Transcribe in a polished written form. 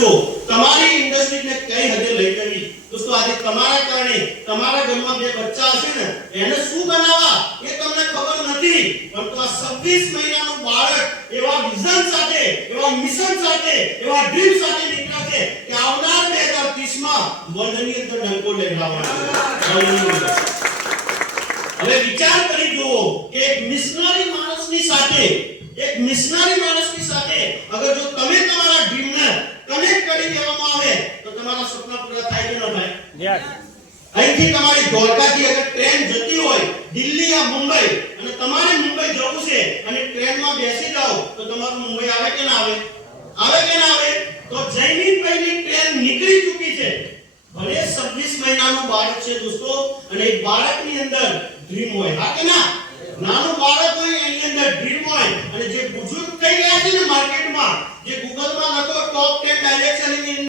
છો તમારી ઇન્ડસ્ટ્રીને કઈ હદે લઈ જવી। દોસ્તો આજે તમારા કારણે તમારા ઘરમાં બે બચ્ચા હશે ને એને શું બનાવવા એ તમને ખબર નથી, પરંતુ આ 26 મહિનાનું બાળક એવા વિઝન સાથે, એવા મિશન સાથે, એવા ડ્રીમ સાથે નીકળ્યા છે કે આવનાર 2030 માં વર્લ્ડની અંદર ડંકો લેવડાવવાનો। હવે વિચાર કરી જુઓ કે એક મિશનરી માણસની સાથે અગર જો તમે તમારા ડ્રીમને કનેક્ટ કરી દેવામાં આવે તો તમારા સપના પૂરા થાય કે ન થાય? અહીંથી તમારી ધોળકાથી અગર ટ્રેન જતી હોય દિલ્હી યા મુંબઈ અને તમારે મુંબઈ જવું છે અને ટ્રેનમાં બેસી જાઓ તો તમારું મુંબઈ આવે કે ના આવે? આવે કે ના આવે? તો જયમીનભાઈની ટ્રેન નીકળી ચૂકી છે। ભલે 26 મહિનાનું બાળક છે દોસ્તો, અને એ બાળકની અંદર ડ્રીમ હોય, હા કે ના? નાનું બાળક હોય એની અંદર ડ્રીમ હોય, અને જે બુઝુર્ગ થઈ ગયા છે ને માર્કેટમાં, જે ગૂગલમાં લખો ટોપ 10 ડાયરેક્શન ઇન